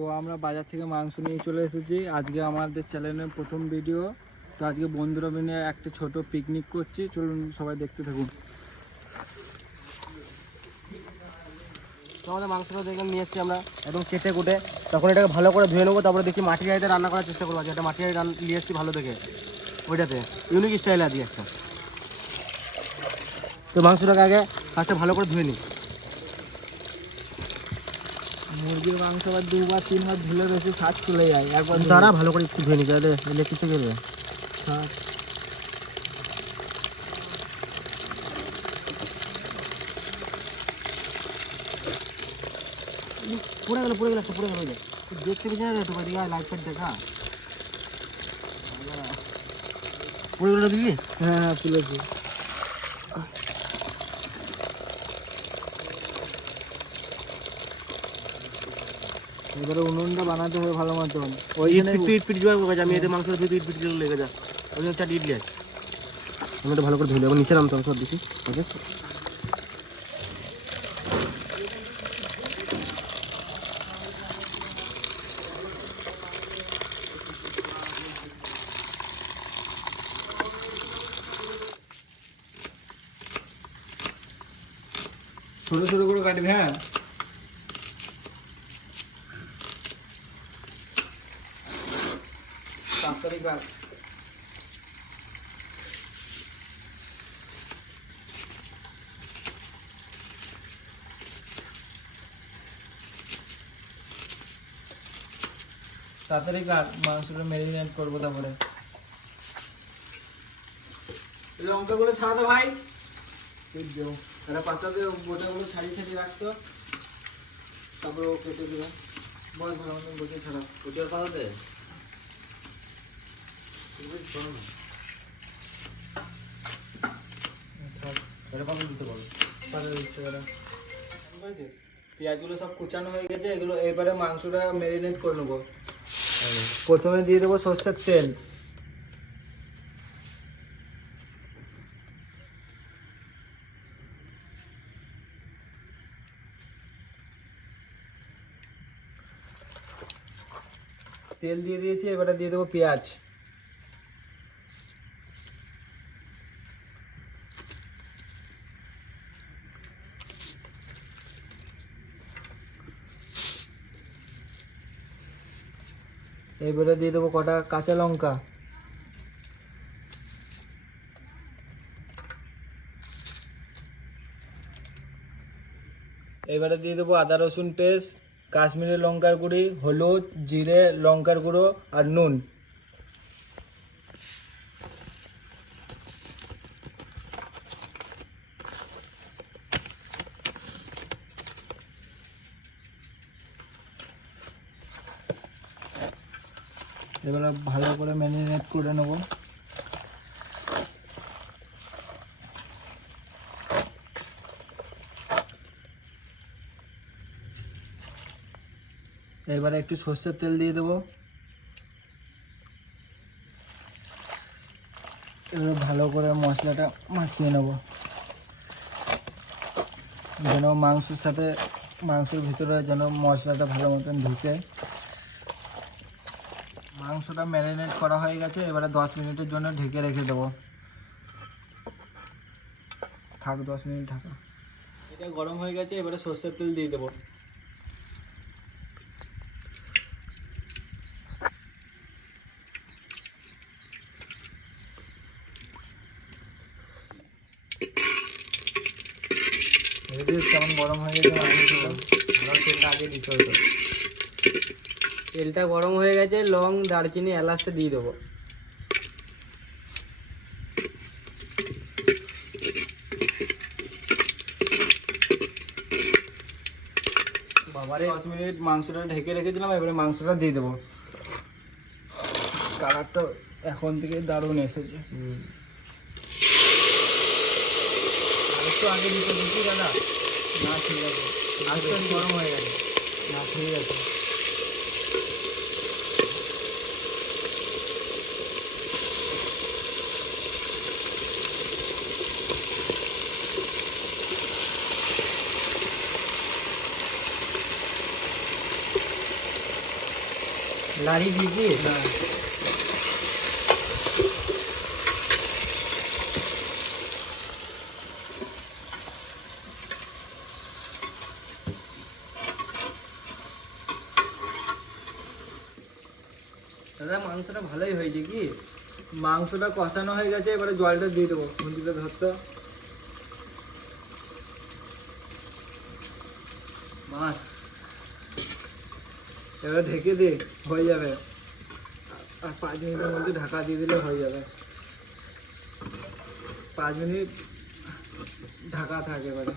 তো আমরা বাজার থেকে মাংস নিয়ে চলে এসেছি। আজকে আমাদের চ্যানেলের প্রথম ভিডিও। তো আজকে বন্ধুরা মিলে একটা ছোট পিকনিক করছি। চলুন সবাই দেখতে থাকুন। তো আমাদের মাংসটা দেখলাম নিয়ে এসেছি আমরা একদম কেটে কুটে। তখন এটাকে ভালো করে ধুয়ে নেব, তারপরে দেখি মাটির হাঁড়িতে রান্না করার চেষ্টা করব। যেটা মাটির হাঁড়ি রান- নিয়ে এসেছি ভালো দেখে। ওইটাতে। ইউনিক স্টাইল আছে একটা। তো মাংসটাকে আগে ফার্স্টে ভালো করে ধুয়ে নিই। মুরগির মাংস আবার দুবার তিনবার ধুলে বেশি স্বাদ চলে যায় একবার ধুলে তারা ভালো করে একটু ধুয়ে নিই যাতে এলে কিছু গেলে স্বাদ পুড়ে গেল পুড়ে গেল পুড়ে গেল দেখতে পেয়েছি না তোকে দিকে লাইট ফাইট দেখা। পুড়ে গেল দিদি? হ্যাঁ হ্যাঁ তুলেছি। এবারে উনুনটা বানাতে হবে ভালো মতন। ওইখানে পিট পিট পিট জোয়ার করে আমি এদের মাংসের পিট পিট লেগে যা। ওই জন্য চারটি ইডলি আছে। আমি ভালো করে ধুয়ে দেবো নিচে নামতে হবে সব ঠিক আছে? ছোট ছোট করে কাটবি হ্যাঁ? কাট তাড়াতাড়ি মাংসটা ম্যারিনেট করব তারপরে। লঙ্কাগুলো ছাড়াতো ভাই। এটা পাতাতে গোটাগুলো ছাড়িয়ে ছাড়িয়ে রাখতো তারপরে ও কেটে দেবে বল ভালো মতন বসে ছাড়া। উচার পাতাতে? পেঁয়াজগুলো সব কুচানো হয়ে গেছে, এগুলো এবারে মাংসটা ম্যারিনেট করে নেব। প্রথমে দিয়ে দেবো সর্ষের তেল। তেল দিয়ে দিয়েছি, এবারে দিয়ে দেবো পেঁয়াজ। এবারে দিয়ে দেবো কটা কাঁচা লঙ্কা। এবারে দিয়ে দেবো আদা রসুন পেস্ট, কাশ্মীরি লঙ্কার গুঁড়ি, হলুদ, জিরে, লঙ্কার গুঁড়ো আর নুন। এবারে ভালো করে ম্যারিনেট করে নেব। এবারে একটু সর্ষের তেল দিয়ে দেবো। এবার ভালো করে মশলাটা মাখিয়ে নেব। যেন মাংসের সাথে, মাংসের ভিতরে যেন মশলাটা ভালো মতন ঢুকে। মাংসটা ম্যারিনেট করা হয়ে গেছে এবারে দশ মিনিটের জন্য ঢেকে রেখে দেবো। থাক দশ মিনিট ঢাকা। এটা গরম হয়ে গেছে এবারে সর্ষের তেল দিয়ে দেবো। কেমন গরম হয়ে গেছে তেলটা আগে দিতে হতো তেলটা গরম হয়ে গেছে লং দারচিনি এলাচটা দিয়ে দেবো। বাবারে দশ মিনিট মাংসটা ঢেকে রেখেছিলাম এবারে মাংসটা দিয়ে দেবো। কালারটা এখন থেকে দারুণ এসেছে। আগে দিতে দিচ্ছি দাদা। না ঠিক আছে। আজকে গরম হয়ে গেছে। না ঠিক আছে। নাড়ি দিয়েছি দাদা, মাংসটা ভালোই হয়েছে কি? মাংসটা কষানো হয়ে গেছে, এবারে জলটা দিয়ে দেবো। খুন্তিটা ধরতো মাছ। এবার ঢেকে দে, হয়ে যাবে। আর পাঁচ মিনিটের মধ্যে ঢাকা দিয়ে দিলে হয়ে যাবে। পাঁচ মিনিট ঢাকা থাকে এবারে।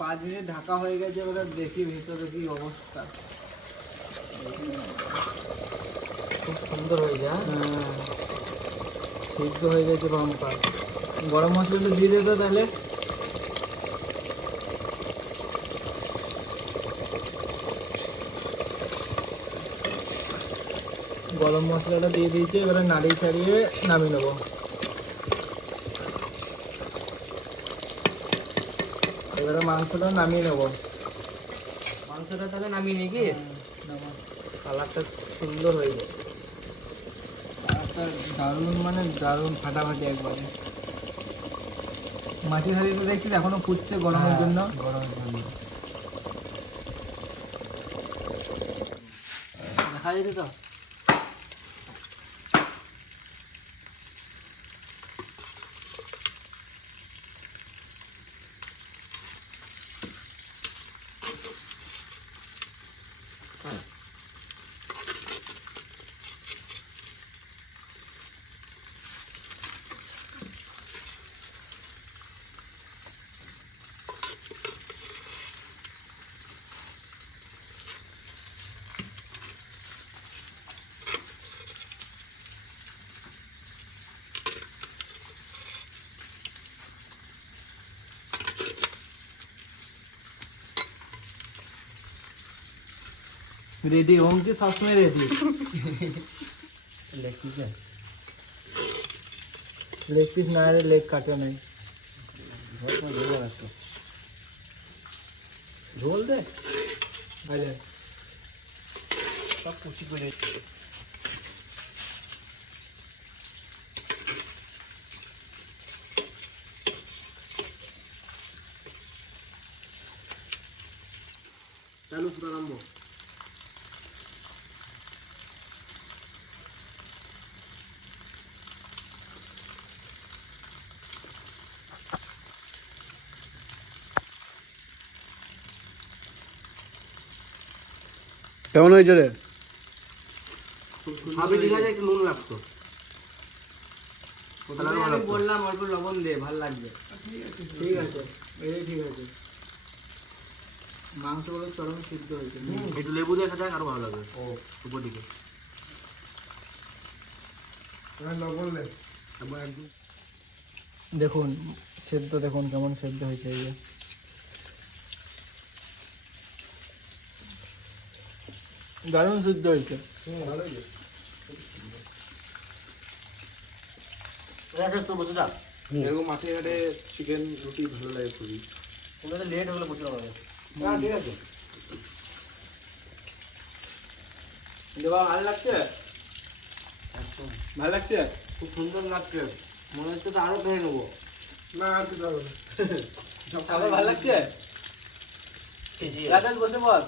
পাঁচ মিনিট ঢাকা হয়ে গেছে, এবারে দেখি ভেতরে কি অবস্থা। খুব সুন্দর হয়ে হ্যাঁ হ্যাঁ। সিদ্ধ হয়ে গেছে বাম্পার গরম মশলাটা দিয়ে দিত তাহলে। গরম মশলাটা দিয়ে দিয়েছি এবারে নাড়িয়ে ছাড়িয়ে নামিয়ে নেব। এবারে মাংসটা নামিয়ে নেব। মাংসটা তাহলে নামিয়ে নিয়ে কি? কালারটা সুন্দর হয়ে একটা দারুণ মানে দারুণ ফাটাফাটি একবারে। মাটি হাড়িতে দেখছিস এখনও ফুটছে গরমের জন্য। গরমের জন্য। দেখা যেতে তো? রেডি হোম কি সবসময় রেডি লেগ পিসে লেগ পিস না হলে লেগ কাটে নাই ঝোল ঝোল একটু ঝোল দে আরে সব কুচি করে চালু কেমন হয়েছে রে? সবই ঠিক আছে একটু নুন লাগতো। আমি বললাম অল্প লবণ দে ভালো লাগবে। ঠিক আছে এই ঠিক আছে। মাংসগুলো চরম সিদ্ধ হয়েছে। একটু লেবু দিয়ে দেখ আরও ভালো লাগবে। ও। উপর দিকে। লবণ দেখুন সেদ্ধ দেখুন কেমন সেদ্ধ হয়েছে এই দারুণ সিদ্ধ হয়েছে। এরকম মাঠে ঘাটে চিকেন রুটি ভালো লাগে খুবই। তুমি লেট হলে প্রচুর হবে। হ্যাঁ ঠিক আছে। দেবা ভালো লাগছে? ভালো লাগছে? খুব সুন্দর লাগছে। মনে হচ্ছে তো আরও পেয়ে নেব। না আর কিছু হবে ভালো লাগছে? রাজেশ বসে বল